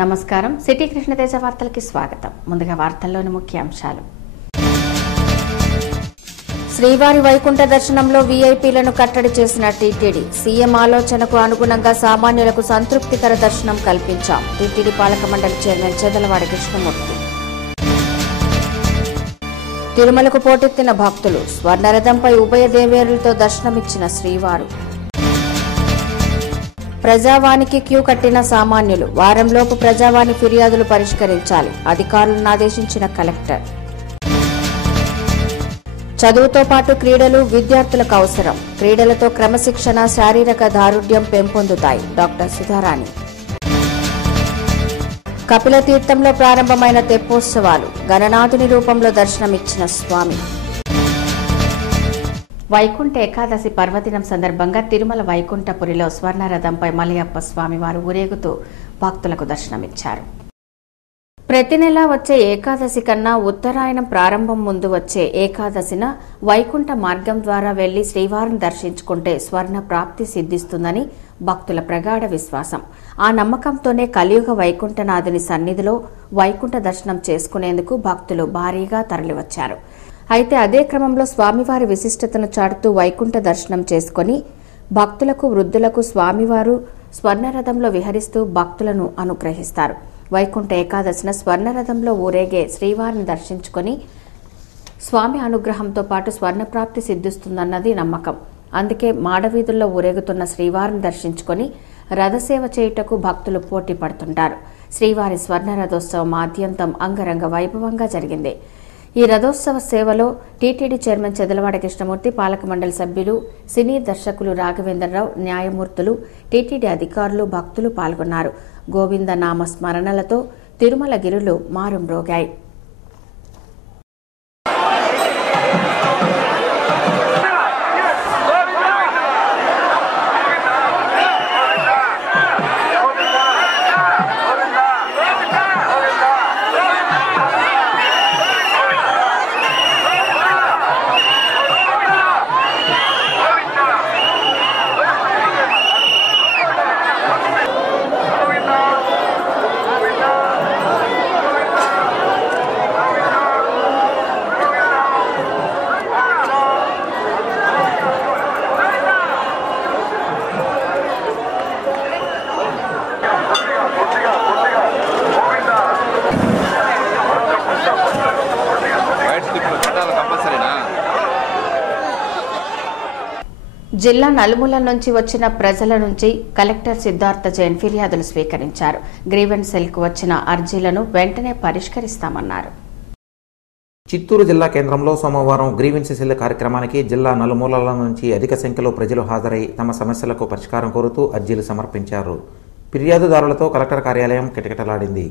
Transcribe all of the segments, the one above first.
నమస్కారం. సిటీ కృష్ణతేజ వార్తలకి స్వాగతం. ముందుగా వార్తల్లోని ముఖ్యాంశాలు. శ్రీవారి వైకుంఠ దర్శనంలో వీఐపీలను కట్టడి చేసిన టీటీడీ. సీఎం ఆలోచనకు అనుగుణంగా సామాన్యులకు సంతృప్తికర దర్శనం కల్పించాం. టీటీడీ పాలక మండలి చైర్మన్ చెదలవాడి కృష్ణమూర్తి. తిరుమలకు పోటెత్తిన భక్తులు. స్వర్ణరథంపై ఉభయ దేవేరులతో దర్శనమిచ్చిన శ్రీవారు. ప్రజావానికి క్యూ కట్టిన సామాన్యులు. వారంలోపు ప్రజావాణి ఫిర్యాదులు పరిష్కరించాలి. అధికారులను ఆదేశించిన కలెక్టర్. చదువుతో పాటు క్రీడలు విద్యార్థులకు అవసరం. క్రీడలతో క్రమశిక్షణ, శారీరక దారుఢ్యం పెంపొందుతాయి. డాక్టర్ సుధారాణి. కపిల తీర్థంలో ప్రారంభమైన తెప్పోత్సవాలు. గణనాథుని రూపంలో దర్శనమిచ్చిన స్వామి. వైకుంఠ ఏకాదశి పర్వదినం సందర్భంగా తిరుమల వైకుంఠపురిలో స్వర్ణరథంపై మలయప్ప స్వామివారు ఊరేగుతూ భక్తులకు దర్శనమిచ్చారు. ప్రతి నెలా వచ్చే ఏకాదశి కన్నా ఉత్తరాయణం ప్రారంభం ముందు వచ్చే ఏకాదశిన వైకుంఠ మార్గం ద్వారా వెళ్లి శ్రీవారిని దర్శించుకుంటే స్వర్ణ ప్రాప్తి సిద్ధిస్తుందని భక్తుల ప్రగాఢ విశ్వాసం. ఆ నమ్మకంతోనే కలియుగ వైకుంఠనాథుని సన్నిధిలో వైకుంఠ దర్శనం చేసుకునేందుకు భక్తులు భారీగా తరలివచ్చారు. అయితే అదే క్రమంలో స్వామివారి విశిష్టతను చాటుతూ వైకుంఠ దర్శనం చేసుకుని భక్తులకు, వృద్ధులకు స్వామివారు స్వర్ణరథంలో విహరిస్తూ భక్తులను అనుగ్రహిస్తారు. వైకుంఠ ఏకాదశిన స్వర్ణరథంలో ఊరేగే శ్రీవారిని దర్శించుకుని స్వామి అనుగ్రహంతో పాటు స్వర్ణప్రాప్తి సిద్ధిస్తుందన్నది నమ్మకం. అందుకే మాడవీధుల్లో ఊరేగుతున్న శ్రీవారిని దర్శించుకుని రథసేవ చేయుటకు భక్తులు పోటీ పడుతుంటారు. శ్రీవారి స్వర్ణరథోత్సవం ఆద్యంతం అంగరంగ వైభవంగా జరిగింది. ఈ రథోత్సవ సేవలో టీటీడీ చైర్మన్ చెదలవాడ కృష్ణమూర్తి, పాలక మండలి సభ్యులు, సినీ దర్శకులు రాఘవేంద్రరావు, న్యాయమూర్తులు, టీటీడీ అధికారులు, భక్తులు పాల్గొన్నారు. గోవింద నామ స్మరణలతో తిరుమల గిరులు మారుమ్రోగాయి. జిల్లా నలుమూలల నుంచి వచ్చిన ప్రజల నుంచి కలెక్టర్ సిద్ధార్థ జైన్ ఫిర్యాదులు స్వీకరించారు. గ్రీవెన్స్ సెల్కు వచ్చిన అర్జీలను వెంటనే పరిష్కరిస్తామన్నారు. చిత్తూరు జిల్లా కేంద్రంలో సోమవారం గ్రీవెన్స్ సెల్ కార్యక్రమానికి జిల్లా నలుమూలల నుంచి అధిక సంఖ్యలో ప్రజలు హాజరై తమ సమస్యలకు పరిష్కారం కోరుతూ అర్జీలు సమర్పించారు. ఫిర్యాదుదారులతో కలెక్టర్ కార్యాలయం కిటకిటలాడింది.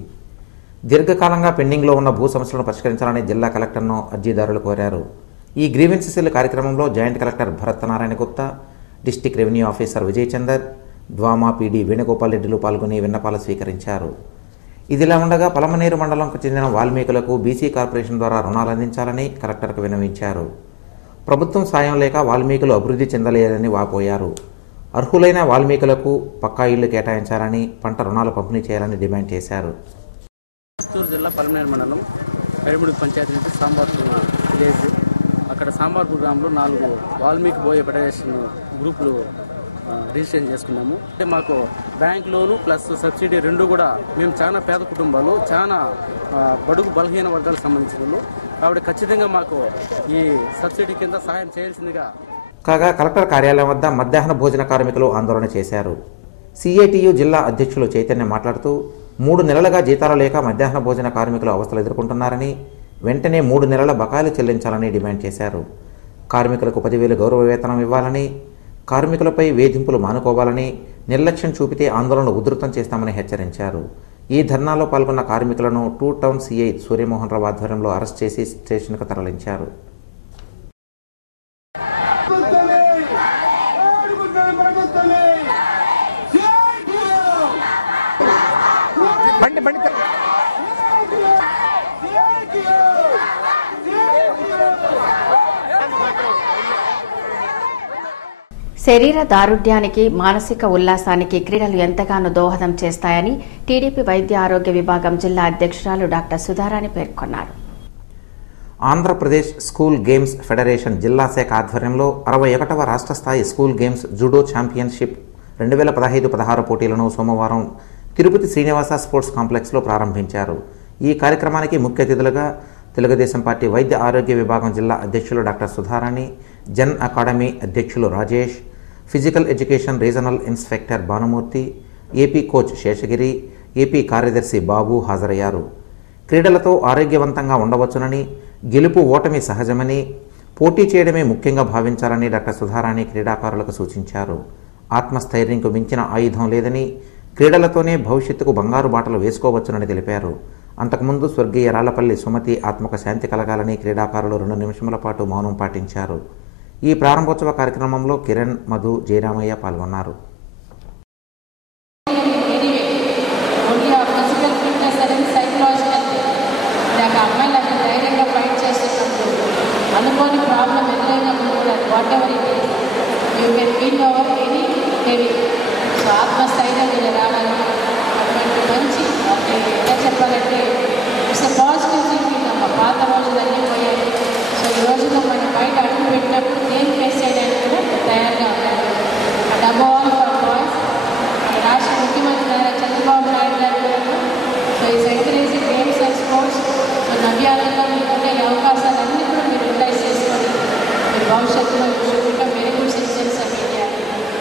దీర్ఘకాలంగా పెండింగ్లో ఉన్న భూ సమస్యలను పరిష్కరించాలని జిల్లా కలెక్టర్ను అర్జీదారులు కోరారు. ఈ గ్రీవెన్స్ సెల్ కార్యక్రమంలో joint collector Bharat Narayana Gupta, district revenue officer Vijay Chander, DWAMA PD Venugopal రెడ్డిలు పాల్గొని విన్నపాలు స్వీకరించారు. ఇదిలా ఉండగా పలమనేరు మండలంకు చెందిన వాల్మీకులకు బీసీ కార్పొరేషన్ ద్వారా రుణాలు అందించాలని కలెక్టర్కు విన్నవించారు. ప్రభుత్వం సాయం లేక వాల్మీకులు అభివృద్ధి చెందలేదని వాపోయారు. అర్హులైన వాల్మీకులకు పక్కా ఇళ్లు కేటాయించాలని, పంట రుణాలు పంపిణీ చేయాలని డిమాండ్ చేశారు. చిత్తూరు జిల్లా పలమనేరు మండలం ఎరుముడి పంచాయతీ నుంచి సాంబార్పూర్ విలేజ్, అక్కడ సాంబార్పూర్ గ్రామంలో 4 వాల్మీకి బోయ ఫెడరేషన్ గ్రూపులు రిజిస్ట్రేషన్ చేసుకున్నాము. అంటే మాకు బ్యాంక్ లోను ప్లస్ సబ్సిడీ రెండు కూడా, మేము చాలా పేద కుటుంబాలు, చాలా బడుగు బలహీన వర్గాలకు సంబంధించిన వాళ్ళు, కాబట్టి ఖచ్చితంగా మాకు ఈ సబ్సిడీ కింద సాయం చేయాల్సిందిగా. కాగా కలెక్టర్ కార్యాలయం వద్ద మధ్యాహ్న భోజన కార్మికులు ఆందోళన చేశారు. సిఐటియు జిల్లా అధ్యక్షులు చైతన్య మాట్లాడుతూ 3 నెలలుగా జీతాలు లేక మధ్యాహ్న భోజన కార్మికులు అవస్థలు ఎదుర్కొంటున్నారని, వెంటనే 3 నెలల బకాయిలు చెల్లించాలని డిమాండ్ చేశారు. కార్మికులకు 10,000 గౌరవ వేతనం ఇవ్వాలని, కార్మికులపై వేధింపులు మానుకోవాలని, నిర్లక్ష్యం చూపితే ఆందోళన ఉధృతం చేస్తామని హెచ్చరించారు. ఈ ధర్నాలో పాల్గొన్న కార్మికులను 2 టౌన్ సిఐ సూర్యమోహన్ రావు ఆధ్వర్యంలో అరెస్ట్ చేసి స్టేషన్కు తరలించారు. శరీర దారుఢ్యానికి మానసిక ఉల్లాసానికి క్రీడలు ఎంతగానో దోహదం చేస్తాయని టీడీపీ వైద్య ఆరోగ్య విభాగం జిల్లా అధ్యక్షురాలు డాక్టర్ సుధారాణి పేర్కొన్నారు. ఆంధ్రప్రదేశ్ స్కూల్ గేమ్స్ ఫెడరేషన్ జిల్లా శాఖ ఆధ్వర్యంలో 61వ రాష్ట్ర స్థాయి స్కూల్ గేమ్స్ జూడో ఛాంపియన్షిప్ 2015-16 పోటీలను సోమవారం తిరుపతి శ్రీనివాస స్పోర్ట్స్ కాంప్లెక్స్లో ప్రారంభించారు. ఈ కార్యక్రమానికి ముఖ్య అతిథులుగా తెలుగుదేశం పార్టీ వైద్య ఆరోగ్య విభాగం జిల్లా అధ్యక్షులు డాక్టర్ సుధారాణి, జన్ అకాడమీ అధ్యక్షులు Rajesh, physical education regional inspector Bhanumurthy, AP coach Seshagiri, AP కార్యదర్శి బాబు హాజరయ్యారు. క్రీడలతో ఆరోగ్యవంతంగా ఉండవచ్చునని, గెలుపు ఓటమి సహజమని, పోటీ చేయడమే ముఖ్యంగా భావించాలని డాక్టర్ సుధారాణి క్రీడాకారులకు సూచించారు. ఆత్మస్థైర్యంకు మించిన ఆయుధం లేదని, క్రీడలతోనే భవిష్యత్తుకు బంగారు బాటలు వేసుకోవచ్చునని తెలిపారు. అంతకుముందు స్వర్గీయ రాళ్లపల్లి సుమతి ఆత్మక శాంతి కలగాలని క్రీడాకారులు 2 నిమిషముల పాటు మౌనం పాటించారు. ఈ ప్రారంభోత్సవ కార్యక్రమంలో కిరణ్, మధు, జయరామయ్య పాల్గొన్నారు. అనుకోని ప్రాబ్లం ఎదురైనప్పుడు కూడా what ever it is you can win over any heavy. So ఆత్మస్థైర్యం మీద రావాలి. అటువంటి మంచి ఎలా చెప్పాలంటే ఇట్స్ పాజిటివ్ థింకింగ్ అమ్మ. పాత రోజులన్నీ పోయాయి. సో ఈ రోజులో మనం బయట అడుగు పెట్టినప్పుడు నేను ఫేస్ చేయడానికి కూడా తయారుగా ఉన్నాను. And above all for boys రాష్ట్ర ముఖ్యమంత్రి నారా చంద్రబాబు నాయుడు గారు కూడా so is encouraging games and sports. So నవ్యాంధ్రలో మీకుండే ఈ అవకాశాలన్నీ కూడా మీరు యూటిలైజ్ చేసుకొని మీరు భవిష్యత్తులో చూసుకుంటాం very good citizens of India.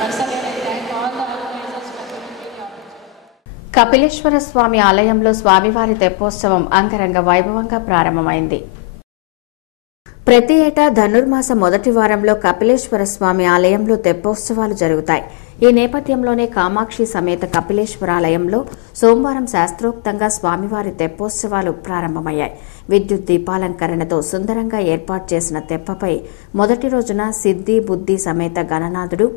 Once again I thank all the organisers for giving me the opportunity. Kapileswara Swamy ఆలయంలో స్వామివారి తెప్పోత్సవం అంగరంగ వైభవంగా ప్రారంభమైంది. ప్రతి ఏటా ధనుర్మాస మొదటి వారంలో కపిలేశ్వర స్వామి ఆలయంలో తెప్పోత్సవాలు జరుగుతాయి. ఈ నేపథ్యంలోనే కామాక్షి సమేత కపిలేశ్వర ఆలయంలో సోమవారం శాస్త్రోక్తంగా స్వామివారి తెప్పోత్సవాలు ప్రారంభమయ్యాయి. విద్యుత్ దీపాలంకరణతో సుందరంగా ఏర్పాటు చేసిన తెప్పపై మొదటి రోజున సిద్ధి బుద్ధి సమేత గణనాథుడు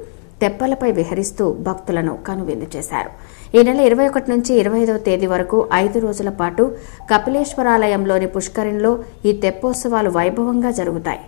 తెప్పలపై విహరిస్తూ భక్తులను కనువిందు చేశారు. ఈ నెల 21 నుంచి 25వ తేదీ వరకు 5 రోజుల పాటు కపిలేశ్వరాలయంలోని పుష్కరిణిలో ఈ తెప్పోత్సవాలు వైభవంగా జరుగుతాయి.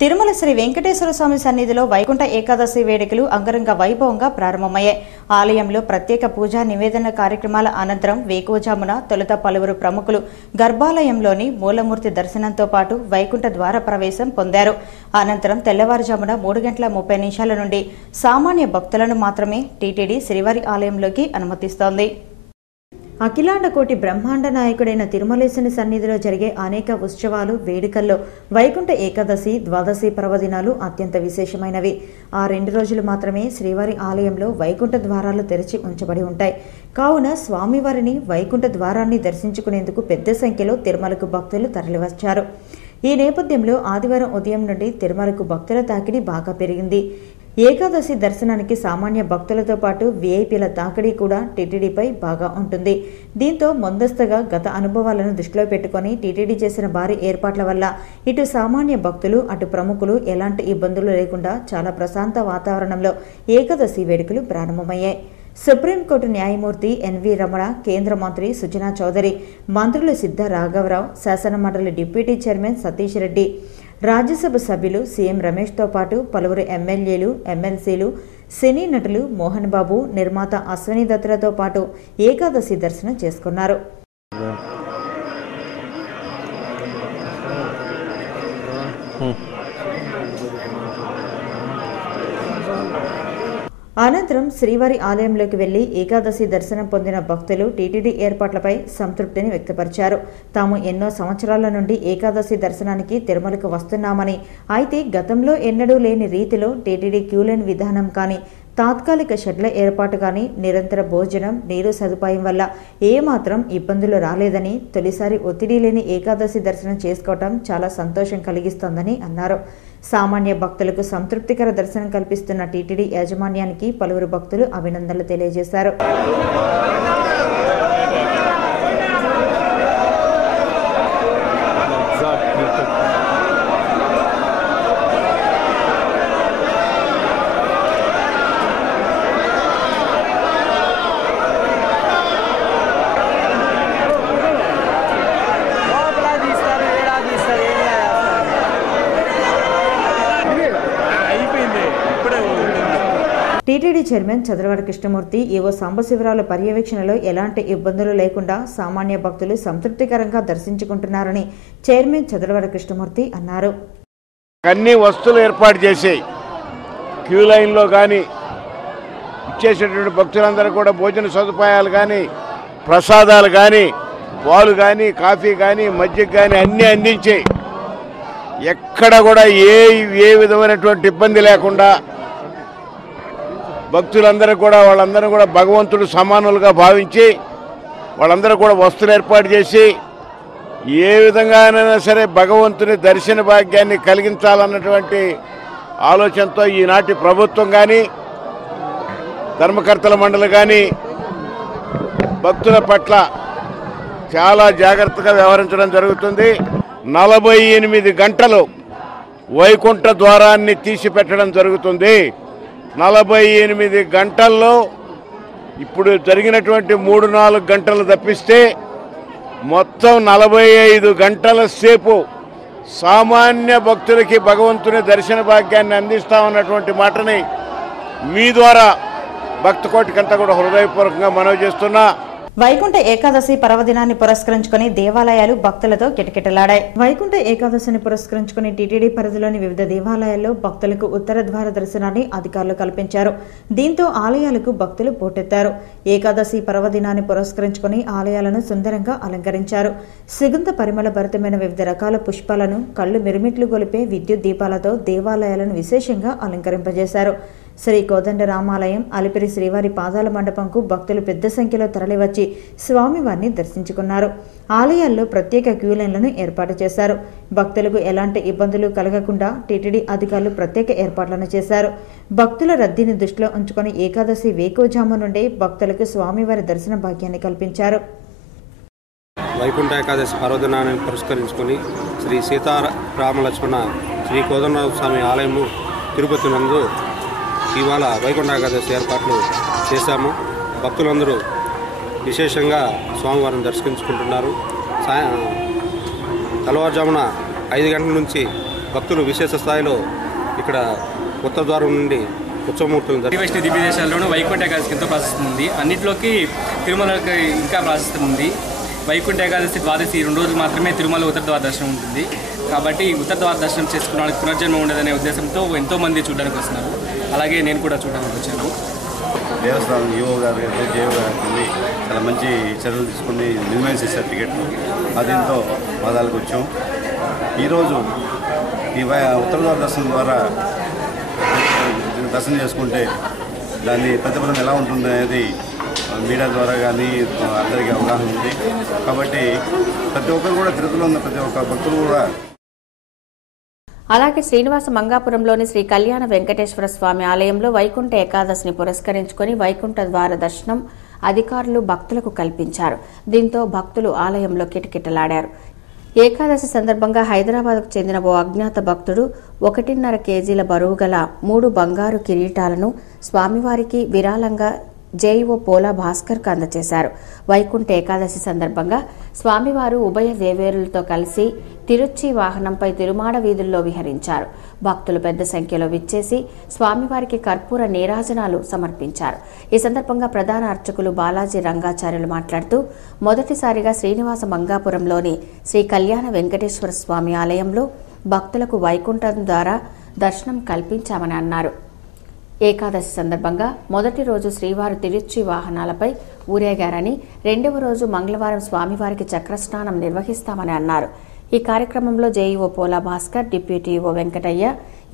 తిరుమల శ్రీ వెంకటేశ్వర స్వామి సన్నిధిలో వైకుంఠ ఏకాదశి వేడుకలు అంగరంగ వైభవంగా ప్రారంభమయ్యాయి. ఆలయంలో ప్రత్యేక పూజా నివేదన కార్యక్రమాల అనంతరం వేకువజామున తొలుత పలువురు ప్రముఖులు గర్భాలయంలోని మూలమూర్తి దర్శనంతో పాటు వైకుంఠ ద్వార ప్రవేశం పొందారు. అనంతరం తెల్లవారుజామున 3:30 నుండి సామాన్య భక్తులను మాత్రమే టీటీడీ శ్రీవారి ఆలయంలోకి అనుమతిస్తోంది. అఖిలాండ కోటి బ్రహ్మాండ నాయకుడైన తిరుమలేశుని సన్నిధిలో జరిగే అనేక ఉత్సవాలు వేడుకల్లో వైకుంఠ ఏకాదశి, ద్వాదశి పర్వదినాలు అత్యంత విశేషమైనవి. ఆ 2 రోజులు మాత్రమే శ్రీవారి ఆలయంలో వైకుంఠ ద్వారాలు తెరిచి ఉంచబడి ఉంటాయి. కావున స్వామివారిని వైకుంఠ ద్వారాన్ని దర్శించుకునేందుకు పెద్ద సంఖ్యలో తిరుమలకు భక్తులు తరలివచ్చారు. ఈ నేపథ్యంలో ఆదివారం ఉదయం నుండి తిరుమలకు భక్తుల తాకిడి బాగా పెరిగింది. ఏకాదశి దర్శనానికి సామాన్య భక్తులతో పాటు వీఐపీల తాకిడి కూడా టీటీడీపై బాగా ఉంటుంది. దీంతో ముందస్తుగా గత అనుభవాలను దృష్టిలో పెట్టుకుని టీటీడీ చేసిన భారీ ఏర్పాట్ల వల్ల ఇటు సామాన్య భక్తులు అటు ప్రముఖులు ఎలాంటి ఇబ్బందులు లేకుండా చాలా ప్రశాంత వాతావరణంలో ఏకాదశి వేడుకలు ప్రారంభమయ్యాయి. సుప్రీంకోర్టు న్యాయమూర్తి ఎన్వి రమణ, కేంద్ర మంత్రి సుజనా చౌదరి, మంత్రులు సిద్ధ రాఘవరావు, శాసనమండలి డిప్యూటీ చైర్మన్ సతీష్ రెడ్డి, రాజ్యసభ సభ్యులు సీఎం రమేష్తో పాటు పలువురు ఎమ్మెల్యేలు, ఎమ్మెల్సీలు, సినీ నటులు మోహన్ బాబు, నిర్మాత అశ్వనీ దత్తులతో పాటు ఏకాదశి దర్శనం చేసుకున్నారు. అనంతరం శ్రీవారి ఆలయంలోకి వెళ్లి ఏకాదశి దర్శనం పొందిన భక్తులు టీటీడీ ఏర్పాట్లపై సంతృప్తిని వ్యక్తపరిచారు. తాము ఎన్నో సంవత్సరాల నుండి ఏకాదశి దర్శనానికి తిరుమలకు వస్తున్నామని, అయితే గతంలో ఎన్నడూ లేని రీతిలో టీటీడీ క్యూలైన్ విధానం కానీ, తాత్కాలిక షెడ్ల ఏర్పాటు కానీ నిరంతర భోజనం నీరు సదుపాయం వల్ల ఏమాత్రం ఇబ్బందులు రాలేదని, తొలిసారి ఒత్తిడి లేని ఏకాదశి దర్శనం చేసుకోవటం చాలా సంతోషం కలిగిస్తోందని అన్నారు. సామాన్య భక్తులకు సంతృప్తికర దర్శనం కల్పిస్తున్న టీటీడీ యాజమాన్యానికి పలువురు భక్తులు అభినందనలు తెలియజేశారు. TTD chairman Chadalavada Krishnamurthy, EO సాంబశివరావుల పర్యవేక్షణలో ఎలాంటి ఇబ్బందులు లేకుండా సామాన్య భక్తులు సంతృప్తికరంగా దర్శించుకుంటున్నారని చైర్మన్ చదలవాడ కృష్ణమూర్తి అన్నారు. అన్ని వస్తువులు ఏర్పాటు చేసి క్యూ లైన్లో కానీ ఇచ్చేసేటువంటి భక్తులందరూ కూడా భోజన సదుపాయాలు కానీ, ప్రసాదాలు కానీ, పాలు కానీ, కాఫీ కానీ, మజ్జిగ కానీ అన్నీ అందించి ఎక్కడ కూడా ఏ విధమైనటువంటి ఇబ్బంది లేకుండా భక్తులందరూ కూడా వాళ్ళందరూ కూడా భగవంతుడు సమానులుగా భావించి వాళ్ళందరూ కూడా వస్తువులు ఏర్పాటు చేసి ఏ విధంగానైనా సరే భగవంతుని దర్శన భాగ్యాన్ని కలిగించాలన్నటువంటి ఆలోచనతో ఈనాటి ప్రభుత్వం కానీ, ధర్మకర్తల మండలి కానీ భక్తుల పట్ల చాలా జాగ్రత్తగా వ్యవహరించడం జరుగుతుంది. 48 గంటలు వైకుంఠ ద్వారాన్ని తీసిపెట్టడం జరుగుతుంది. 48 గంటల్లో ఇప్పుడు జరిగినటువంటి 3-4 గంటలు తప్పిస్తే మొత్తం 45 గంటల సేపు సామాన్య భక్తులకి భగవంతుని దర్శన భాగ్యాన్ని అందిస్తామన్నటువంటి మాటని మీ ద్వారా భక్త కోటికంతా కూడా హృదయపూర్వకంగా మనవి చేస్తున్నా. వైకుంఠ ఏకాదశి పర్వదినాన్ని పురస్కరించుకుని దేవాలయాలు భక్తులతో కిటకిటలాడాయి. వైకుంఠ ఏకాదశిని పురస్కరించుకుని టీటీడీ పరిధిలోని వివిధ దేవాలయాల్లో భక్తులకు ఉత్తర ద్వార దర్శనాన్ని అధికారులు కల్పించారు. దీంతో ఆలయాలకు భక్తులు పోటెత్తారు. ఏకాదశి పర్వదినాన్ని పురస్కరించుకుని ఆలయాలను సుందరంగా అలంకరించారు. సుగంధ పరిమళ భరితమైన వివిధ రకాల పుష్పాలను, కళ్ళు మిరుమిట్లు గొలిపే విద్యుత్ దీపాలతో దేవాలయాలను విశేషంగా అలంకరింపజేశారు. శ్రీ కోదండ రామాలయం, అలిపిరి శ్రీవారి పాదాల మండపంకు భక్తులు పెద్ద సంఖ్యలో తరలివచ్చి స్వామివారిని దర్శించుకున్నారు. ఆలయాల్లో ప్రత్యేక క్యూలైన్లను ఏర్పాటు చేశారు. భక్తులకు ఎలాంటి ఇబ్బందులు కలగకుండా టీటీడీ అధికారులు ప్రత్యేక ఏర్పాట్లను చేశారు. భక్తుల రద్దీని దృష్టిలో ఉంచుకుని ఏకాదశి వేకువజాము నుండి భక్తులకు స్వామివారి దర్శన భాగ్యాన్ని కల్పించారు. వైకుంఠ ఏకాదశి పర్వదినాన్ని పురస్కరించుకొని శ్రీ సీతారామలక్ష్మణ శ్రీ కోదండరామ స్వామి ఆలయము తిరుపతి నందు ఇవాళ వైకుంఠ ఏకాదశి ఏర్పాట్లు చేశాము. భక్తులందరూ విశేషంగా స్వామివారిని దర్శించుకుంటున్నారు. తెల్లవారుజామున 5 గంటల నుంచి భక్తులు విశేష స్థాయిలో ఇక్కడ ఉత్తర ద్వారం నుండి ఉత్సవమూర్తులను వైష్ణవ దివ్య దేశాల్లోనూ వైకుంఠ ఏకాదశి ఎంతో ప్రాశస్త్యం ఉంది. అన్నింటిలోకి తిరుమలకి ఇంకా ప్రాశస్త్యం ఉంది. వైకుంఠ ఏకాదశి ద్వాదశి 2 రోజులు మాత్రమే తిరుమల ఉత్తర ద్వార దర్శనం ఉంటుంది. కాబట్టి ఉత్తర ద్వార దర్శనం చేసుకున్న వాళ్ళకి పునర్జన్మ ఉండదనే ఉద్దేశంతో ఎంతోమంది చూడడానికి వస్తున్నారు. అలాగే నేను కూడా చూడడానికి వచ్చాను. దేవస్థానం యువ గారి జేఓ గారికి చాలా మంచి చర్యలు తీసుకుని నిర్వహించే సర్టిఫికెట్ దీంతో పాదాలకు వచ్చాం. ఈరోజు ఈ ఉత్తర ద్వార దర్శనం ద్వారా దర్శనం చేసుకుంటే దాని ప్రతిఫలం ఎలా ఉంటుంది అనేది మీడియా ద్వారా కానీ అందరికీ అవగాహన ఉంది. కాబట్టి ప్రతి ఒక్కరు కూడా తిరుపతిలో ఉన్న ప్రతి ఒక్క భక్తులు కూడా. అలాగే శ్రీనివాస మంగాపురంలోని శ్రీ కళ్యాణ వెంకటేశ్వర స్వామి ఆలయంలో వైకుంఠ ఏకాదశిని పురస్కరించుకుని వైకుంఠ ద్వార దర్శనం అధికారులు భక్తులకు కల్పించారు. దీంతో భక్తులు ఆలయంలో కిటకిటలాడారు. ఏకాదశి సందర్భంగా హైదరాబాద్కు చెందిన ఓ అజ్ఞాత భక్తుడు 1.5 కేజీల బరువు గల 3 బంగారు కిరీటాలను స్వామివారికి విరాళంగా జేఈఓ పోలా భాస్కర్కు అందజేశారు. వైకుంఠ ఏకాదశి సందర్భంగా స్వామివారు ఉభయ దేవేరులతో కలిసి తిరుచి వాహనంపై తిరుమాడ వీధుల్లో విహరించారు. భక్తులు పెద్ద సంఖ్యలో విచ్చేసి స్వామివారికి కర్పూర నీరాజనాలు సమర్పించారు. ఈ సందర్భంగా ప్రధాన అర్చకులు బాలాజీ రంగాచార్యులు మాట్లాడుతూ మొదటిసారిగా శ్రీనివాస మంగాపురంలోని శ్రీ కళ్యాణ వెంకటేశ్వర స్వామి ఆలయంలో భక్తులకు వైకుంఠం ద్వారా దర్శనం కల్పించామని అన్నారు. ఏకాదశి సందర్భంగా మొదటి రోజు శ్రీవారు తిరుచి వాహనాలపై ఊరేగారని, 2వ రోజు మంగళవారం స్వామివారికి చక్రస్నానం నిర్వహిస్తామని అన్నారు. ఈ కార్యక్రమంలో JEO Pola Bhaskar, deputy EO Venkataiah,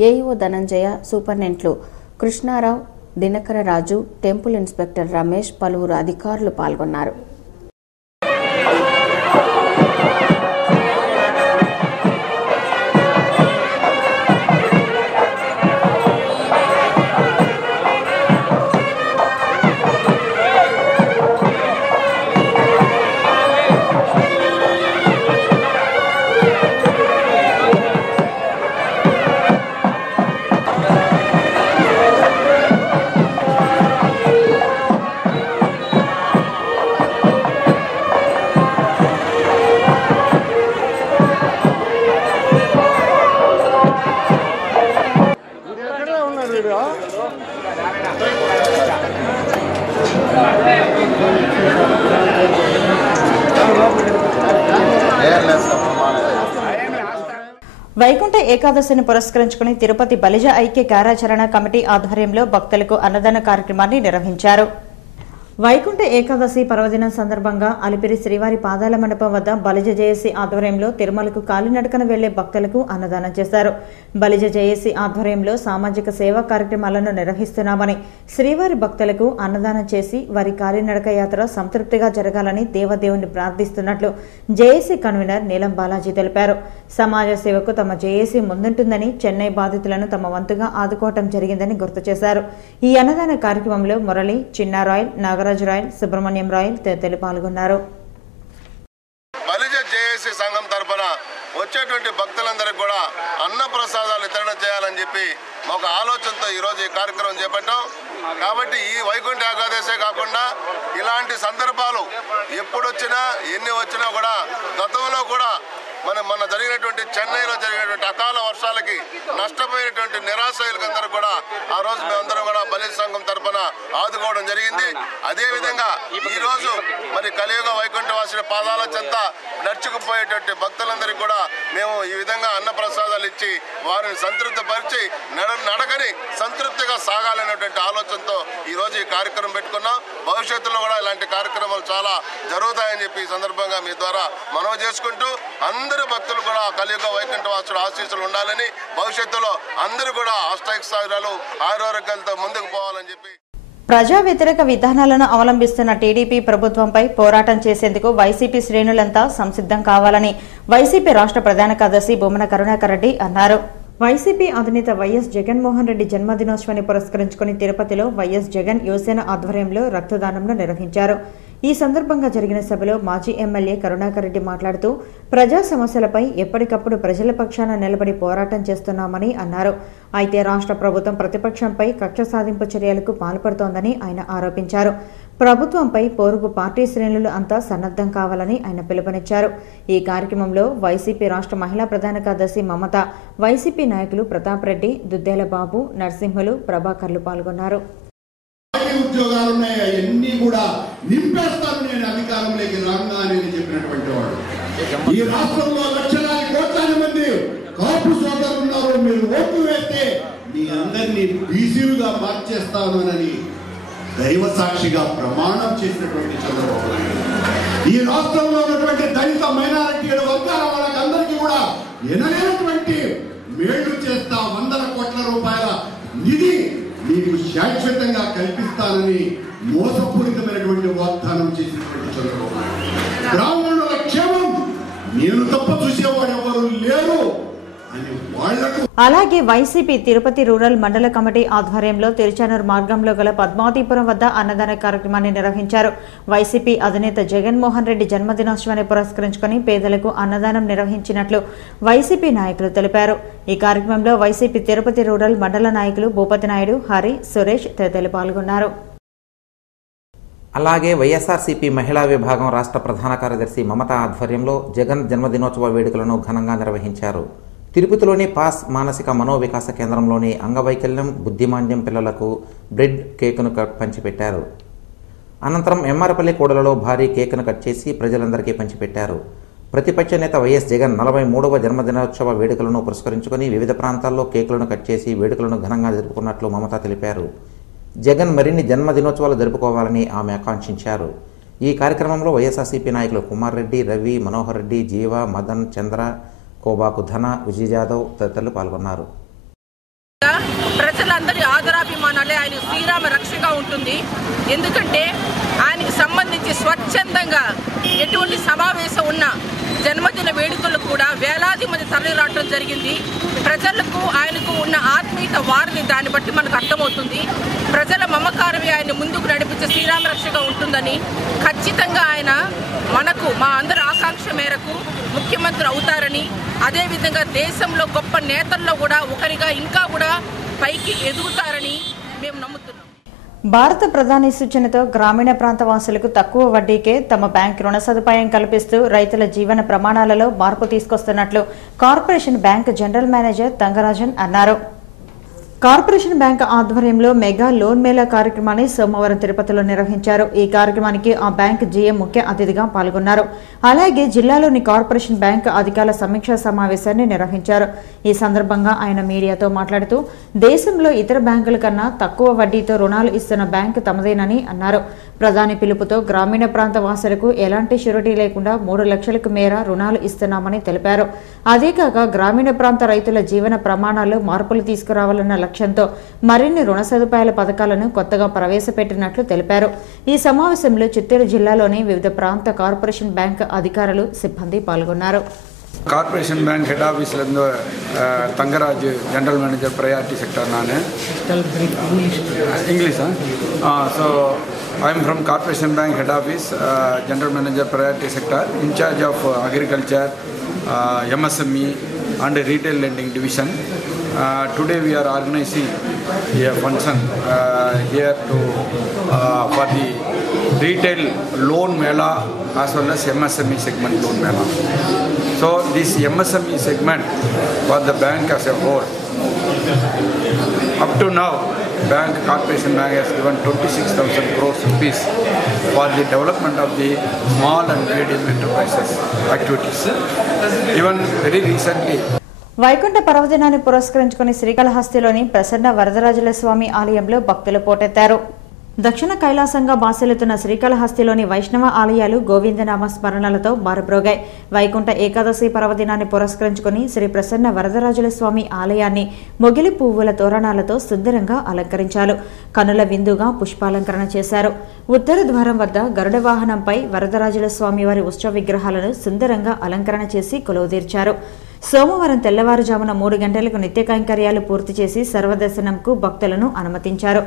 AEO Dhananjaya, సూపరింటెండెంట్లు కృష్ణారావు, దినకర రాజు, టెంపుల్ ఇన్స్పెక్టర్ రమేష్, పలువురు అధికారులు పాల్గొన్నారు. వైకుంఠ ఏకాదశిని పురస్కరించుకుని తిరుపతి బలిజ ఐక్య కార్యాచరణ కమిటీ ఆధ్వర్యంలో భక్తులకు అన్నదాన కార్యక్రమాన్ని నిర్వహించారు. వైకుంఠ ఏకాదశి పర్వదినం సందర్భంగా అలిపిరి శ్రీవారి పాదాల మండపం వద్ద బలిజ జేఏసీ ఆధ్వర్యంలో తిరుమలకు కాలినడకన వెళ్లే భక్తులకు అన్నదానం చేశారు. బలిజ జేఏసీ ఆధ్వర్యంలో సామాజిక సేవా కార్యక్రమాలను నిర్వహిస్తున్నామని, శ్రీవారి భక్తులకు అన్నదానం చేసి వారి కాలినడక యాత్ర సంతృప్తిగా జరగాలని దేవదేవుని ప్రార్థిస్తున్నట్లు జేఏసీ కన్వీనర్ నీలం బాలాజీ తెలిపారు. సమాజ సేవకు తమ జేఏసీ ముందుంటుందని, చెన్నై బాధితులను తమ వంతుగా ఆదుకోవటం జరిగిందని గుర్తు చేశారు. ఈ అన్నదాన కార్యక్రమంలో మురళి, చిన్న royal, Nagaraju royal, Subrahmanyam royal తదితరులు పాల్గొన్నారు. బలిజ జేఏసీ సంఘం తరఫున వచ్చేటువంటి భక్తులందరికీ కూడా అన్న ప్రసాదాలు వితరణ చేయాలని చెప్పి ఒక ఆలోచనతో ఈరోజు ఈ కార్యక్రమం చేపట్టాం. కాబట్టి ఈ వైకుంఠ ఏకాదశే కాకుండా ఇలాంటి సందర్భాలు ఎప్పుడొచ్చినా ఎన్ని వచ్చినా కూడా గతంలో కూడా మొన్న జరిగినటువంటి చెన్నైలో జరిగినటువంటి అకాల వర్షాలకి నష్టపోయినటువంటి నిరాశ్రయులందరూ కూడా ఆ రోజు మేమందరం కూడా బలిజ సంఘం తరఫున ఆదుకోవడం జరిగింది. అదేవిధంగా ఈరోజు మరి కలియుగ వైకుంఠవాసుల పాదాల చెంత నడుచుకుపోయేటువంటి భక్తులందరికీ కూడా మేము ఈ విధంగా అన్నప్రసాదాలు ఇచ్చి వారిని సంతృప్తిపరిచి నడకని సంతృప్తిగా సాగాలనేటువంటి ఆలోచనతో ఈరోజు ఈ కార్యక్రమం పెట్టుకున్నాం. భవిష్యత్తులో కూడా ఇలాంటి కార్యక్రమాలు చాలా జరుగుతాయని చెప్పి ఈ సందర్భంగా మీ ద్వారా మనవి చేసుకుంటూ అందరు భక్తులు కూడా కలియుగ వైకుంఠవాసుడు ఆశీస్సులు ఉండాలని, భవిష్యత్తులో అందరూ కూడా అష్టైశ్వర్యాలు ఆరోగ్యాలతో ముందుకు పోవాలని చెప్పి ప్రజా వ్యతిరేక విధానాలను అవలంబిస్తున్న టీడీపీ ప్రభుత్వంపై పోరాటం చేసేందుకు వైసీపీ శ్రేణులంతా సంసిద్ధం కావాలని వైసీపీ రాష్ట్ర ప్రధాన కార్యదర్శి బొమ్మన కరుణాకర్ రెడ్డి అన్నారు. వైసీపీ అధినేత వైఎస్ జగన్మోహన్ రెడ్డి జన్మదినోత్సవాన్ని పురస్కరించుకుని తిరుపతిలో వైఎస్ జగన్ యువసేన ఆధ్వర్యంలో రక్తదానంను నిర్వహించారు. ఈ సందర్భంగా జరిగిన సభలో మాజీ ఎమ్మెల్యే కరుణాకర్ రెడ్డి మాట్లాడుతూ ప్రజా సమస్యలపై ఎప్పటికప్పుడు ప్రజల పక్షాన నిలబడి పోరాటం చేస్తున్నామని అన్నారు. అయితే రాష్ట్ర ప్రభుత్వం ప్రతిపక్షంపై కక్ష సాధింపు చర్యలకు పాల్పడుతోందని ఆయన ఆరోపించారు. ప్రభుత్వంపై పొరుగు పార్టీ శ్రేణులు అంతా సన్నద్ధం కావాలని ఆయన పిలుపునిచ్చారు. ఈ కార్యక్రమంలో వైసీపీ రాష్ట్ర మహిళా ప్రధాన కార్యదర్శి మమత, వైసీపీ నాయకులు ప్రతాప్ రెడ్డి, దుద్దేల బాబు, నరసింహులు, ప్రభాకర్లు పాల్గొన్నారు. ఉద్యోగాలున్నాయి అవన్నీ కూడా నింపేస్తాను నేను అధికారంలోకి రాగానే చెప్పినటువంటి వాడు. ఈ రాష్ట్రంలో లక్షలాది కోట్లాది మంది కాపు సోదరులు ఉన్నారు. మీరు ఓట్లు వేస్తే మీ అందరినీ బీసీలుగా మార్చేస్తానని దైవ సాక్షిగా ప్రమాణం చేసినటువంటి చంద్రబాబు నాయుడు ఈ రాష్ట్రంలో ఉన్నటువంటి దళిత మైనారిటీల వర్గాల వాళ్ళకందరికీ కూడా ఎనలేనటువంటి మేళ్లు చేస్తా 100 కోట్ల రూపాయల నిధి మీకు శాశ్వతంగా కల్పిస్తానని మోసపూరితమైనటువంటి వాగ్దానం చేసినటువంటి చంద్రబాబు నాయుడు బ్రాహ్మణుల క్షేమం నేను తప్ప చూసేవాడు ఎవరు లేరు అని వాళ్లకు. అలాగే వైసీపీ తిరుపతి రూరల్ మండల కమిటీ ఆధ్వర్యంలో తిరుచానూరు మార్గంలో గల పద్మావతిపురం వద్ద అన్నదాన కార్యక్రమాన్ని నిర్వహించారు. వైసీపీ అధినేత జగన్మోహన్ రెడ్డి జన్మదినోత్సవాన్ని పురస్కరించుకుని పేదలకు అన్నదానం నిర్వహించినట్లు వైసీపీ నాయకులు తెలిపారు. ఈ కార్యక్రమంలో వైసీపీ తిరుపతి రూరల్ మండల నాయకులు భూపతి నాయుడు, హరి, సురేష్ తదితరులు పాల్గొన్నారు. అలాగే వైఎస్ఆర్సీపీ మహిళా విభాగం రాష్ట్ర ప్రధాన కార్యదర్శి మమత ఆధ్వర్యంలో జగన్ జన్మదినోత్సవ వేడుకలను ఘనంగా నిర్వహించారు. తిరుపతిలోని పాస్ మానసిక మనోవికాస కేంద్రంలోని అంగవైకల్యం, బుద్ధిమాంద్యం పిల్లలకు బ్రెడ్, కేకును పంచిపెట్టారు. అనంతరం ఎమ్మారపల్లి కూడలలో భారీ కేకును కట్ చేసి ప్రజలందరికీ పంచిపెట్టారు. ప్రతిపక్ష నేత వైఎస్ జగన్ 43వ జన్మదినోత్సవ వేడుకలను పురస్కరించుకుని వివిధ ప్రాంతాల్లో కేకులను కట్ చేసి వేడుకలను ఘనంగా జరుపుకున్నట్లు మమత తెలిపారు. జగన్ మరిన్ని జన్మదినోత్సవాలు జరుపుకోవాలని ఆమె ఆకాంక్షించారు. ఈ కార్యక్రమంలో వైఎస్ఆర్సీపీ నాయకులు కుమార్ రెడ్డి, రవి, మనోహర్ రెడ్డి, జీవ, మదన్, చంద్ర, కోబాకు ధన, విజయ్ జాదవ్ తదితరులు పాల్గొన్నారు. ప్రజల ప్రజలందరి ఆదరాభిమానాలే ఆయన శ్రీరామ రక్షగా ఉంటుంది. ఎందుకంటే ఆయనకి సంబంధించి స్వచ్ఛందంగా ఎటువంటి సమావేశం ఉన్నా జన్మదిన వేడుకలకు కూడా వేలాది మంది తరలిరావడం జరిగింది. ప్రజలకు ఆయనకు ఉన్న ఆత్మీయత వారిని దాన్ని బట్టి మనకు అర్థమవుతుంది. ప్రజల మమకారమే ఆయన ముందుకు నడిపించే శ్రీరామ రక్షగా ఉంటుందని ఖచ్చితంగా ఆయన మనకు మా అందరి ఆకాంక్ష మేరకు ముఖ్యమంత్రి అవుతారని, అదేవిధంగా దేశంలో గొప్ప నేతల్లో కూడా ఒకరిగా ఇంకా కూడా పైకి ఎదుగుతారని మేము నమ్ముతున్నాం. భారత ప్రధాని సూచనతో గ్రామీణ ప్రాంత వాసులకు తక్కువ వడ్డీకే తమ బ్యాంక్ రుణ సదుపాయం కల్పిస్తూ రైతుల జీవన ప్రమాణాలలో మార్పు తీసుకొస్తున్నట్లు కార్పొరేషన్ బ్యాంక్ జనరల్ మేనేజర్ తంగరాజన్ అన్నారు. కార్పొరేషన్ బ్యాంక్ ఆధ్వర్యంలో మెగా లోన్ మేళా కార్యక్రమాన్ని సోమవారం తిరుపతిలో నిర్వహించారు. ఈ కార్యక్రమానికి ఆ బ్యాంక్ జీఎం ముఖ్య అతిథిగా పాల్గొన్నారు. అలాగే జిల్లాలోని కార్పొరేషన్ బ్యాంక్ అధికారుల సమీక్షా సమావేశాన్ని నిర్వహించారు. ఈ సందర్భంగా ఆయన మీడియాతో మాట్లాడుతూ దేశంలో ఇతర బ్యాంకుల కన్నా తక్కువ వడ్డీతో రుణాలు ఇస్తున్న బ్యాంక్ తమదేనని అన్నారు. ప్రధాని పిలుపుతో గ్రామీణ ప్రాంత వాసులకు ఎలాంటి షూరిటీ లేకుండా 3 లక్షలకు మేర రుణాలు ఇస్తున్నామని తెలిపారు. అదేకాక గ్రామీణ ప్రాంత రైతుల జీవన ప్రమాణాల్లో మార్పులు తీసుకురావాలన్న లక్ష్యంతో మరిన్ని రుణ సదుపాయాల పథకాలను కొత్తగా ప్రవేశపెట్టినట్లు తెలిపారు. ఈ సమావేశంలో చిత్తూరు జిల్లాలోని వివిధ ప్రాంత కార్పొరేషన్ బ్యాంక్ అధికారులు సిబ్బంది పాల్గొన్నారు. ಕಾರ್ಪೊರೇಷನ್ ಬ್ಯಾಂಕ್ ಹೆಡ್ ಆಫೀಸ್ಲಿಂದ Thangaraj general manager priority sector ನಾನು ಇಂಗ್ಲೀಷಾ so I am from corporation bank head office general manager priority sector in charge of agriculture MSME and retail lending division. Today we are organizing a function here to for the retail loan mela as well as MSME segment loan mela. So this MSME segment for the bank as a whole, up to now bank corporation bank has given 26,000 crores rupees for the development of the small and medium enterprises activities. Even very recently Vaikuntha పర్వదినాన్ని పురస్కరించుకుని శ్రీకాళహస్తిలోని ప్రసన్న వరదరాజుల స్వామి ఆలయంలో భక్తులు పోటెత్తారు. దక్షిణ కైలాసంగా బాసిల్లుతున్న శ్రీకాళహస్తిలోని వైష్ణవ ఆలయాలు గోవిందనామ స్మరణలతో మారుమ్రోగాయి. వైకుంఠ ఏకాదశి పర్వదినాన్ని పురస్కరించుకుని శ్రీ ప్రసన్న వరదరాజుల స్వామి ఆలయాన్ని మొగిలి పువ్వుల తోరణాలతో సుందరంగా అలంకరించారు. కనుల విందుగా పుష్పాలంకరణ చేశారు. ఉత్తర ద్వారం వద్ద గరుడ వాహనంపై వరదరాజుల స్వామి వారి ఉత్సవ విగ్రహాలను సుందరంగా అలంకరణ చేసి కొలువుదీర్చారు. సోమవారం తెల్లవారుజామున 3 గంటలకు నిత్య కైంకర్యాలు పూర్తి చేసి సర్వదర్శనంకు భక్తులను అనుమతించారు.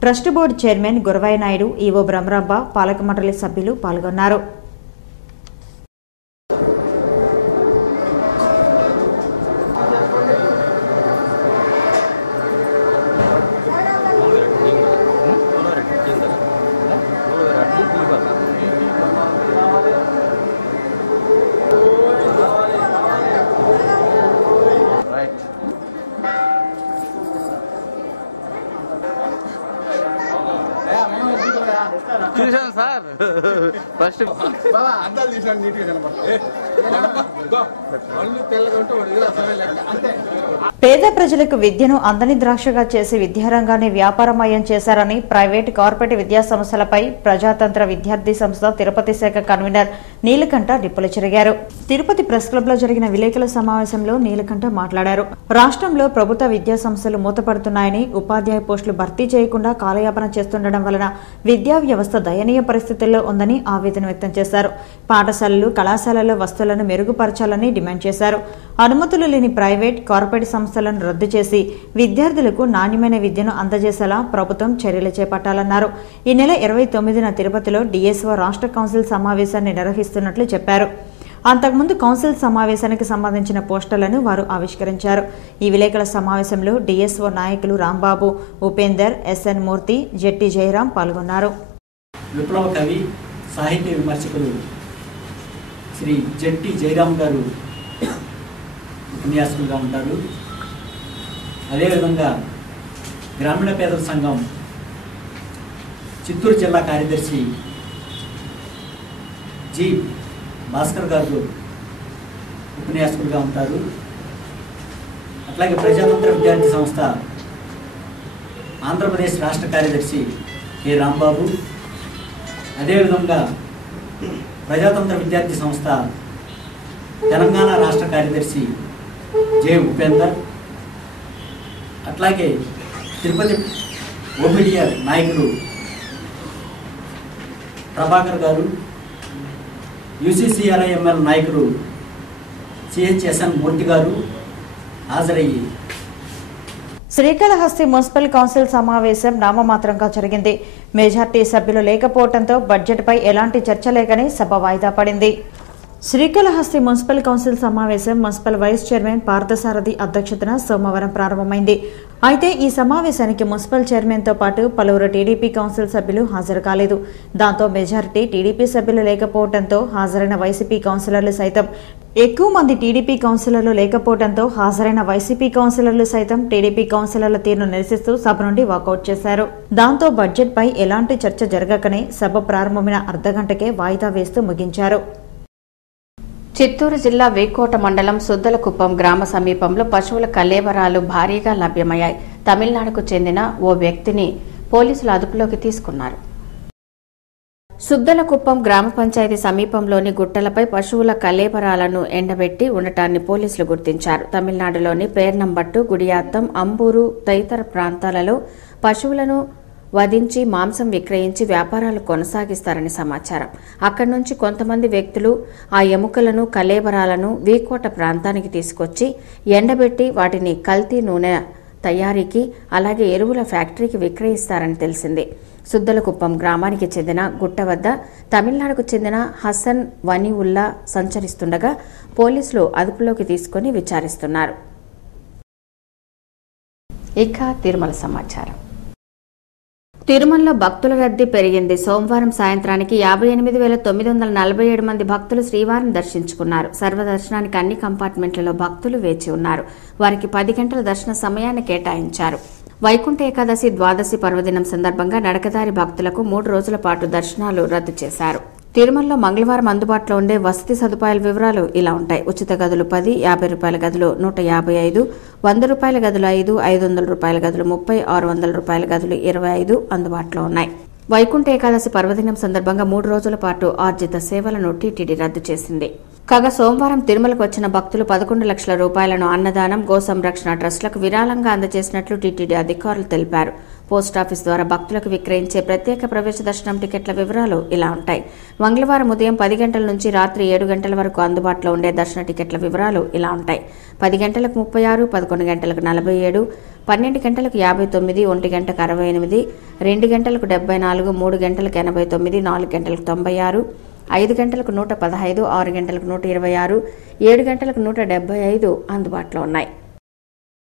Trust board chairman Guravaiah Naidu, EO Brahmaramba, పాలక మండలి సభ్యులు పాల్గొన్నారు. చూసాను సార్ ఫస్ట్ పేద ప్రజలకు విద్యను అందని ద్రాక్షగా చేసి విద్యారంగాన్ని వ్యాపారమయం చేశారని ప్రైవేటు కార్పొరేట్ విద్యా సంస్థలపై ప్రజాతంత్ర విద్యార్థి సంస్థ తిరుపతి శాఖ కన్వీనర్ నీలకంఠ నిప్పులు చెరిగారు. తిరుపతి ప్రెస్ క్లబ్ లో జరిగిన విలేకరుల సమావేశంలో నీలకంఠ మాట్లాడారు. రాష్ట్రంలో ప్రభుత్వ విద్యా సంస్థలు మూతపడుతున్నాయని, ఉపాధ్యాయ పోస్టులు భర్తీ చేయకుండా కాలయాపన చేస్తుండడం వలన విద్యా వ్యవస్థ దయనీయ పరిస్థితుల్లో ఉందని ఆవేదన వ్యక్తం చేశారు. పాఠశాలలు, కళాశాలల్లో వస్తువులను మెరుగుపరచాలని డిమాండ్ చేశారు. అనుమతులు లేని ప్రైవేట్, కార్పొరేట్ సంస్థలను రద్దు చేసి విద్యార్థులకు నాణ్యమైన విద్యను అందజేసేలా ప్రభుత్వం చర్యలు చేపట్టాలన్నారు. ఈ నెల 29న తిరుపతిలో డిఎస్ఓ రాష్ట్ర కౌన్సిల్ సమావేశాన్ని నిర్వహిస్తున్నట్లు చెప్పారు. అంతకుముందు కౌన్సిల్ సమావేశానికి సంబంధించిన పోస్టర్లను వారు ఆవిష్కరించారు. ఈ విలేకరుల సమావేశంలో డిఎస్ఓ నాయకులు రాంబాబు, ఉపేందర్, ఎస్ఎన్ మూర్తి, జెట్టి జయరాం పాల్గొన్నారు. విప్లవ కవి, సాహిత్య విమర్శకులు శ్రీ జెట్టి జయరాం గారు ఉపన్యాసకులుగా ఉంటారు. అదేవిధంగా గ్రామీణ పేదల సంఘం చిత్తూరు జిల్లా కార్యదర్శి జి భాస్కర్ గారు ఉపన్యాసకులుగా ఉంటారు. అట్లాగే ప్రజాతంత్ర విద్యార్థి సంస్థ ఆంధ్రప్రదేశ్ రాష్ట్ర కార్యదర్శి కె రాంబాబు, అదేవిధంగా ప్రజాతంత్ర విద్యార్థి సంస్థ తెలంగాణ రాష్ట్ర కార్యదర్శి జె ఉపేందర్, అట్లాగే తిరుపతి ఓబిడిఆర్ నాయకులు ప్రభాకర్ గారు, యూసీసీఆర్ఐఎంఎల్ నాయకులు సిహెచ్ఎస్ఎన్ మూర్తి గారు హాజరయ్యి శ్రీకాళహస్తి మున్సిపల్ కౌన్సిల్ సమావేశం నామమాత్రంగా జరిగింది. మెజార్టీ సభ్యులు లేకపోవడంతో బడ్జెట్పై ఎలాంటి చర్చ లేకనే సభ వాయిదా పడింది. శ్రీకాళహస్తి మున్సిపల్ కౌన్సిల్ సమావేశం మున్సిపల్ వైస్ చైర్మన్ పార్థసారథి అధ్యక్షతన సోమవారం ప్రారంభమైంది. అయితే ఈ సమావేశానికి మున్సిపల్ చైర్మన్తో పాటు పలువురు టీడీపీ కౌన్సిల్ సభ్యులు హాజరు కాలేదు. దాంతో మెజారిటీ టీడీపీ సభ్యులు లేకపోవడంతో హాజరైన వైసీపీ కౌన్సిలర్లు సైతం ఎక్కువ మంది టీడీపీ కౌన్సిలర్లు లేకపోవడంతో హాజరైన వైసీపీ కౌన్సిలర్లు సైతం టీడీపీ కౌన్సిలర్ల తీరును నిరసిస్తూ సభ నుండి వాకౌట్ చేశారు. దాంతో బడ్జెట్పై ఎలాంటి చర్చ జరగకనే సభ ప్రారంభమైన అర్ధగంటకే వాయిదా వేస్తూ ముగించారు. చిత్తూరు జిల్లా వేకోట మండలం సుద్దలకుప్పం గ్రామ సమీపంలో పశువుల కళేబరాలు భారీగా లభ్యమయ్యాయి. తమిళనాడుకు చెందిన ఓ వ్యక్తిని పోలీసులు అదుపులోకి తీసుకున్నారు. సుద్దలకుప్పం గ్రామ పంచాయతీ సమీపంలోని గుట్టలపై పశువుల కళేబరాలను ఎండబెట్టి ఉండటాన్ని పోలీసులు గుర్తించారు. తమిళనాడులోని పేర్నంబట్టు, గుడియాత్తం, అంబూరు తదితర ప్రాంతాలలో పశువులను వధించి మాంసం విక్రయించి వ్యాపారాలు కొనసాగిస్తారని సమాచారం. అక్కడి నుంచి కొంతమంది వ్యక్తులు ఆ ఎముకలను కళేబరాలను వీకోట ప్రాంతానికి తీసుకొచ్చి ఎండబెట్టి వాటిని కల్తీ నూనె తయారీకి అలాగే ఎరువుల ఫ్యాక్టరీకి విక్రయిస్తారని తెలిసింది. సుద్దలకుప్పం గ్రామానికి చెందిన గుట్ట వద్ద తమిళనాడుకు చెందిన హసన్ వనీవుల్లా సంచరిస్తుండగా పోలీసులు అదుపులోకి తీసుకుని విచారిస్తున్నారు. ఇక తిరుమల సమాచారం. తిరుమలలో భక్తుల రద్దీ పెరిగింది. సోమవారం సాయంత్రానికి 58,947 మంది భక్తులు శ్రీవారిని దర్శించుకున్నారు. సర్వదర్శనానికి అన్ని కంపార్ట్మెంట్లలో భక్తులు వేచి ఉన్నారు. వారికి 10 గంటల దర్శన సమయాన్ని కేటాయించారు. వైకుంఠ ఏకాదశి ద్వాదశి పర్వదినం సందర్భంగా నడకదారి భక్తులకు 3 రోజుల పాటు దర్శనాలు రద్దు చేశారు. తిరుమలలో మంగళవారం అందుబాటులో ఉండే వసతి సదుపాయాల వివరాలు ఇలా ఉంటాయి. ఉచిత గదులు 10, ₹50 గదులు 155, ₹100 గదులు 5, ₹500 గదులు 30, ₹600 గదులు 25 అందుబాటులో ఉన్నాయి. వైకుంఠ ఏకాదశి పర్వదినం సందర్భంగా 3 రోజుల పాటు ఆర్జిత సేవలను టీటీడీ రద్దు చేసింది. కాగా సోమవారం తిరుమలకు వచ్చిన భక్తులు 11 లక్షల రూపాయలను అన్నదానం, గో సంరక్షణ ట్రస్టులకు విరాళంగా అందజేసినట్లు టీటీడీ అధికారులు తెలిపారు. పోస్టాఫీస్ ద్వారా భక్తులకు విక్రయించే ప్రత్యేక ప్రవేశ దర్శనం టికెట్ల వివరాలు ఇలా ఉంటాయి. మంగళవారం ఉదయం 10 గంటల నుంచి రాత్రి 7 గంటల వరకు అందుబాటులో ఉండే దర్శన టికెట్ల వివరాలు ఇలా ఉంటాయి. 10 గంటలకు 36, 11 గంటలకు 47, 12 గంటలకు 59, 1 గంటకు 68, 2 గంటలకు 74, 3 గంటలకు 89, 4 గంటలకు 96, 5 గంటలకు 115, 6 గంటలకు 126, 7 గంటలకు 175 అందుబాటులో ఉన్నాయి.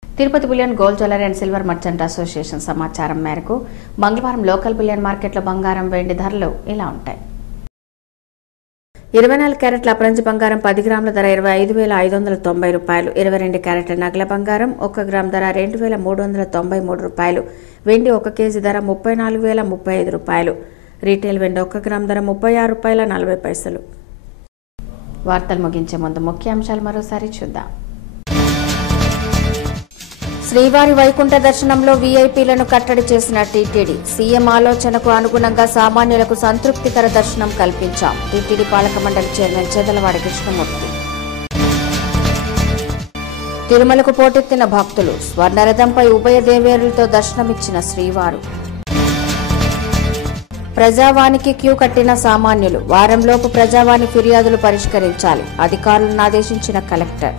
Tirupati bullion gold jewellery and silver merchant association సమాచారం మేరకు మంగళవారం లోకల్ బులియన్ మార్కెట్లో బంగారం, వెండి ధరలు ఇలా ఉంటాయి. 24 క్యారెట్ల అపరంజి బంగారం 10 గ్రాముల ధర ₹25,590, 22 క్యారెట్ల నగల బంగారం 1 గ్రామ్ ధర ₹2,393, వెండి 1 కేజీ ధర ₹34,035, రీటైల్ వెండి 1 గ్రామ్ ధర ₹36.40. వార్తలు ముగించే ముందు ముఖ్యాంశాలు మరోసారి చూద్దాం. శ్రీవారి వైకుంఠ దర్శనంలో వీఐపీలను కట్టడి చేసిన టీటీడీ. సీఎం ఆలోచనకు అనుగుణంగా సామాన్యులకు సంతృప్తికర దర్శనం కల్పించాం. టీటీడీ పాలక మండలి చైర్మన్ చెదలవాడ కృష్ణమూర్తి. తిరుమలకు పోటెత్తిన భక్తులు. స్వర్ణరథంపై ఉభయ దేవేరులతో దర్శనమిచ్చిన శ్రీవారు. ప్రజావానికి క్యూ కట్టిన సామాన్యులు. వారంలోపు ప్రజావాణి ఫిర్యాదులు పరిష్కరించాలి. అధికారులను ఆదేశించిన కలెక్టర్.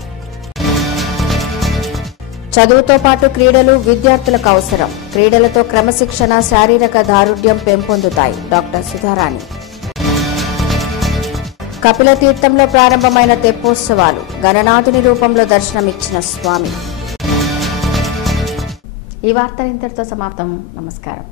చదువుతో పాటు క్రీడలు విద్యార్థులకు అవసరం. క్రీడలతో క్రమశిక్షణ, శారీరక దారుఢ్యం పెంపొందుతాయి. డాక్టర్ సుధారాణి. కపిల తీర్థంలో ప్రారంభమైన తెప్పోత్సవాలు. గణనాథుని రూపంలో దర్శనమిచ్చిన స్వామి. ఈ వార్త ఇంతటితో సమాప్తం. నమస్కారం.